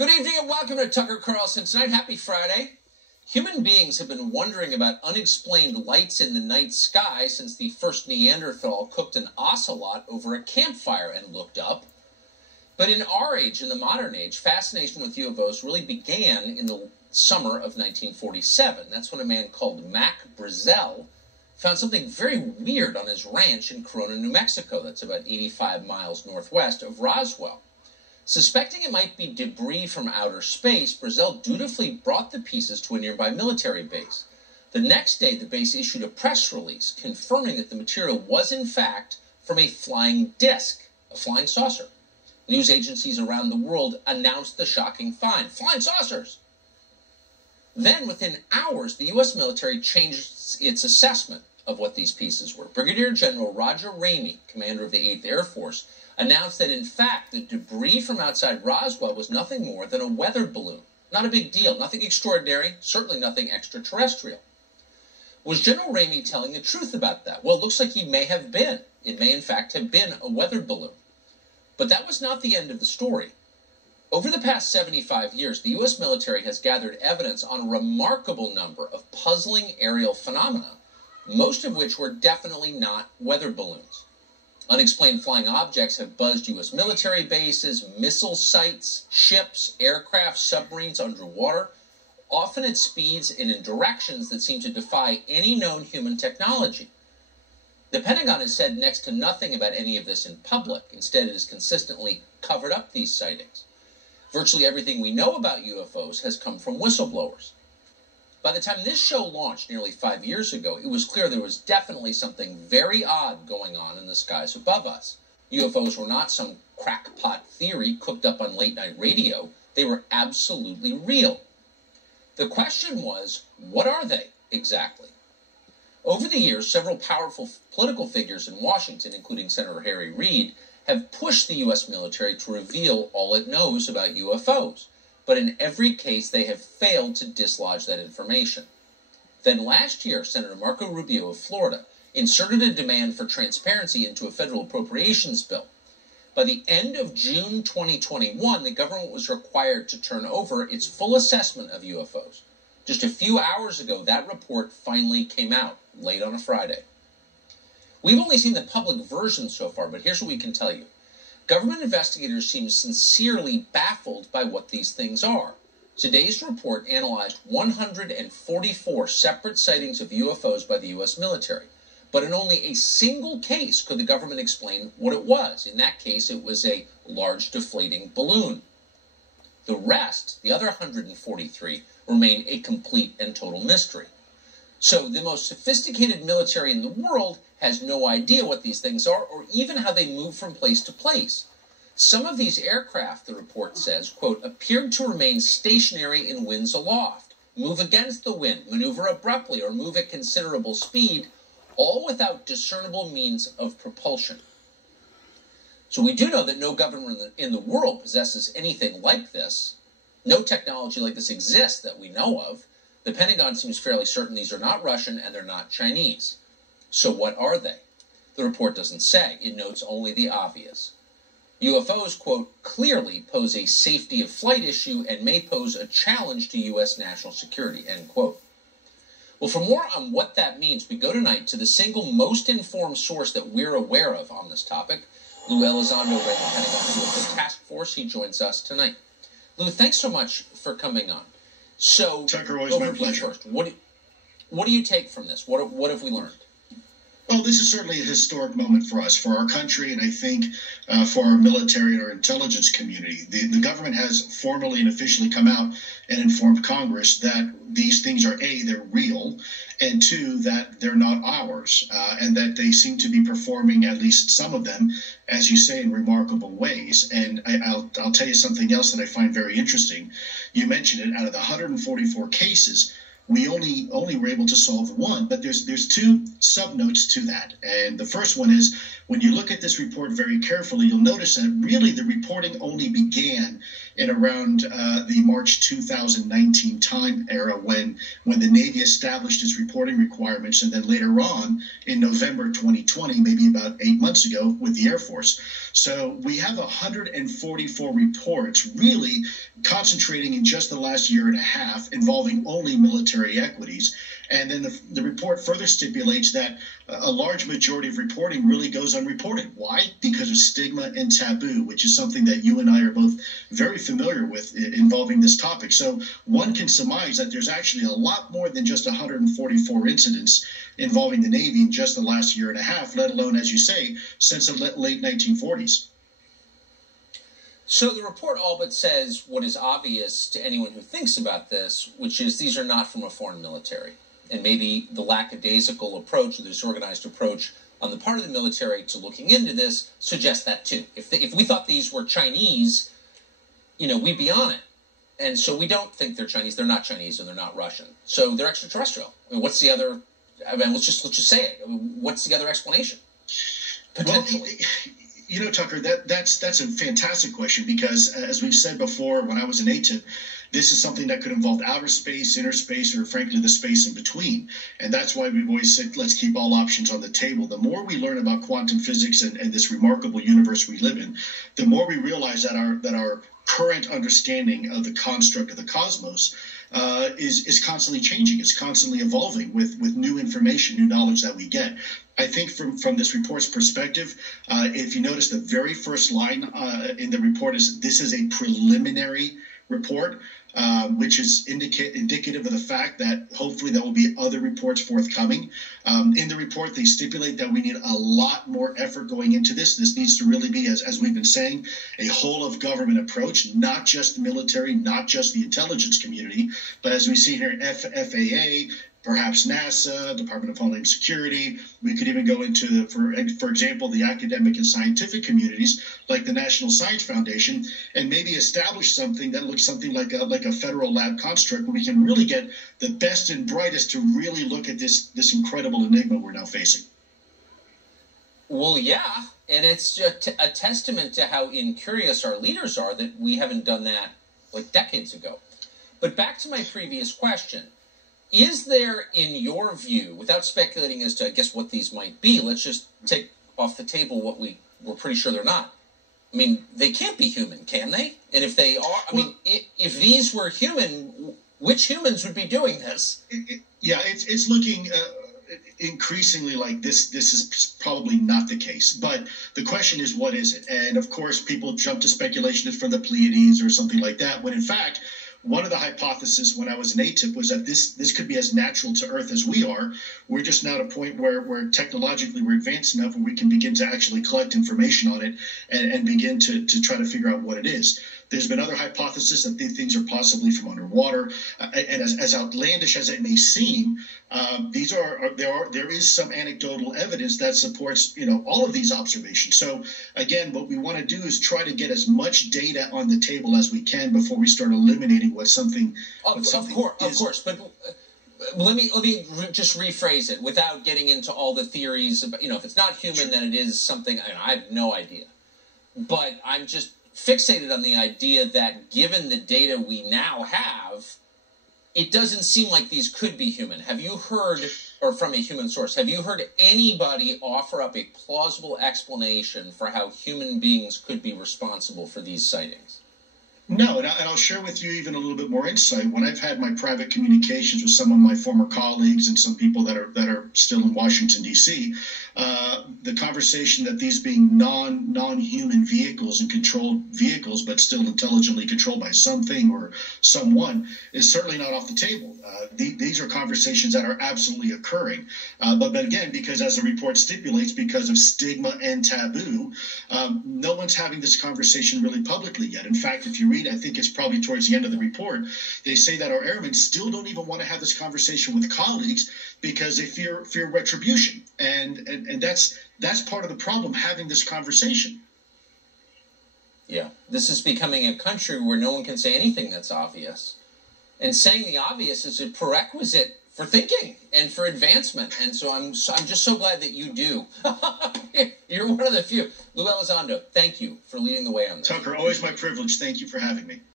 Good evening and welcome to Tucker Carlson Tonight. Happy Friday. Human beings have been wondering about unexplained lights in the night sky since the first Neanderthal cooked an ocelot over a campfire and looked up. But in our age, in the modern age, fascination with UFOs really began in the summer of 1947. That's when a man called Mac Brazel found something very weird on his ranch in Corona, New Mexico. That's about 85 miles northwest of Roswell. Suspecting it might be debris from outer space, Brazel dutifully brought the pieces to a nearby military base. The next day, the base issued a press release confirming that the material was, in fact, from a flying disc, a flying saucer. News agencies around the world announced the shocking find. Flying saucers! Then, within hours, the U.S. military changed its assessment of what these pieces were. Brigadier General Roger Ramey, commander of the 8th Air Force, announced that, in fact, the debris from outside Roswell was nothing more than a weather balloon. Not a big deal, nothing extraordinary, certainly nothing extraterrestrial. Was General Ramey telling the truth about that? Well, it looks like he may have been. It may, in fact, have been a weather balloon. But that was not the end of the story. Over the past 75 years, the U.S. military has gathered evidence on a remarkable number of puzzling aerial phenomena, most of which were definitely not weather balloons. Unexplained flying objects have buzzed U.S. military bases, missile sites, ships, aircraft, submarines underwater, often at speeds and in directions that seem to defy any known human technology. The Pentagon has said next to nothing about any of this in public. Instead, it has consistently covered up these sightings. Virtually everything we know about UFOs has come from whistleblowers. By the time this show launched nearly 5 years ago, it was clear there was definitely something very odd going on in the skies above us. UFOs were not some crackpot theory cooked up on late-night radio. They were absolutely real. The question was, what are they exactly? Over the years, several powerful political figures in Washington, including Senator Harry Reid, have pushed the U.S. military to reveal all it knows about UFOs. But in every case, they have failed to dislodge that information. Then last year, Senator Marco Rubio of Florida inserted a demand for transparency into a federal appropriations bill. By the end of June 2021, the government was required to turn over its full assessment of UFOs. Just a few hours ago, that report finally came out, late on a Friday. We've only seen the public version so far, but here's what we can tell you. Government investigators seem sincerely baffled by what these things are. Today's report analyzed 144 separate sightings of UFOs by the U.S. military, but in only a single case could the government explain what it was. In that case, it was a large deflating balloon. The rest, the other 143, remain a complete and total mystery. So the most sophisticated military in the world has no idea what these things are or even how they move from place to place. Some of these aircraft, the report says, quote, appeared to remain stationary in winds aloft, move against the wind, maneuver abruptly, or move at considerable speed, all without discernible means of propulsion. So we do know that no government in the world possesses anything like this. No technology like this exists that we know of. The Pentagon seems fairly certain these are not Russian and they're not Chinese. So what are they? The report doesn't say. It notes only the obvious. UFOs, quote, clearly pose a safety of flight issue and may pose a challenge to U.S. national security, end quote. Well, for more on what that means, we go tonight to the single most informed source that we're aware of on this topic, Lue Elizondo, of the Pentagon UFO Task Force. He joins us tonight. Lue, thanks so much for coming on. So, Tucker, always my pleasure. First, what do you take from this? What have we learned? Well, this is certainly a historic moment for us, for our country, and I think for our military and our intelligence community. The government has formally and officially come out and informed Congress that these things are, A, they're real, and 2, that they're not ours, and that they seem to be performing, at least some of them, as you say, in remarkable ways. And I'll tell you something else that I find very interesting. You mentioned it, out of the 144 cases, we only were able to solve one, but there's two subnotes to that. And the first one is, when you look at this report very carefully, you'll notice that really the reporting only began in around the March 2019 time era when the Navy established its reporting requirements, and then later on in November 2020, maybe about 8 months ago, with the Air Force. So we have 144 reports really concentrating in just the last year and a half involving only military equities. And then the report further stipulates that a large majority of reporting really goes unreported. Why? Because of stigma and taboo, which is something that you and I are both very familiar with involving this topic. So one can surmise that there's actually a lot more than just 144 incidents involving the Navy in just the last year and a half, let alone, as you say, since the late 1940s. So the report all but says what is obvious to anyone who thinks about this, which is these are not from a foreign military. And maybe the lackadaisical approach, or the disorganized approach on the part of the military to looking into this suggests that too. If we thought these were Chinese, we'd be on it. And so we don't think they're Chinese. They're not Chinese and they're not Russian. So they're extraterrestrial. I mean, what's the other? I mean, let's just say it. I mean, what's the other explanation? Potentially. Well, Tucker, that's a fantastic question because, as we've said before, when I was an ATIP, this is something that could involve outer space, inner space, or frankly, the space in between. And that's why we've always said, let's keep all options on the table. The more we learn about quantum physics and this remarkable universe we live in, the more we realize that our current understanding of the construct of the cosmos is constantly changing. It's constantly evolving with new information, new knowledge that we get. I think from this report's perspective, if you notice the very first line in the report is, this is a preliminary report, which is indicative of the fact that hopefully there will be other reports forthcoming. In the report, they stipulate that we need a lot more effort going into this. This needs to really be, as we've been saying, a whole of government approach, not just the military, not just the intelligence community, but as we see here, FAA, perhaps NASA, Department of Homeland Security. We could even go into, for example, the academic and scientific communities, like the National Science Foundation, and maybe establish something that looks something like a federal lab construct where we can really get the best and brightest to really look at this incredible enigma we're now facing. Well, yeah, and it's just a testament to how incurious our leaders are that we haven't done that like decades ago. But back to my previous question. Is there, in your view, without speculating as to, I guess, what these might be, let's just take off the table what we're pretty sure they're not. I mean, they can't be human, can they? And if they are, I mean, if these were human, which humans would be doing this? It's looking increasingly like this is probably not the case. But the question is, what is it? And, of course, people jump to speculation it's from the Pleiades or something like that, when, in fact, one of the hypotheses when I was an ATIP was that this could be as natural to Earth as we are. We're just now at a point where technologically we're advanced enough where we can begin to actually collect information on it and begin to try to figure out what it is. There's been other hypotheses that these things are possibly from underwater. And as outlandish as it may seem, there is some anecdotal evidence that supports all of these observations. So again, what we want to do is try to get as much data on the table as we can before we start eliminating what something. Of course, but let me just rephrase it without getting into all the theories. About, if it's not human, then it is something. I have no idea, but I'm just fixated on the idea that given the data we now have, it doesn't seem like these could be human. Have you heard, or from a human source, have you heard anybody offer up a plausible explanation for how human beings could be responsible for these sightings? No, and I'll share with you even a little bit more insight. When I've had my private communications with some of my former colleagues and some people that are still in Washington, D.C., the conversation that these being non-human vehicles and controlled vehicles, but still intelligently controlled by something or someone, is certainly not off the table. These are conversations that are absolutely occurring. But again, because as the report stipulates, because of stigma and taboo, no one's having this conversation really publicly yet. In fact, if you read, I think it's probably towards the end of the report, they say that our airmen still don't even want to have this conversation with colleagues because they fear retribution. And that's part of the problem, having this conversation. Yeah, this is becoming a country where no one can say anything that's obvious. And saying the obvious is a prerequisite for thinking and for advancement. And so I'm just so glad that you do. You're one of the few. Lue Elizondo, thank you for leading the way on this. Tucker, always my privilege. Thank you for having me.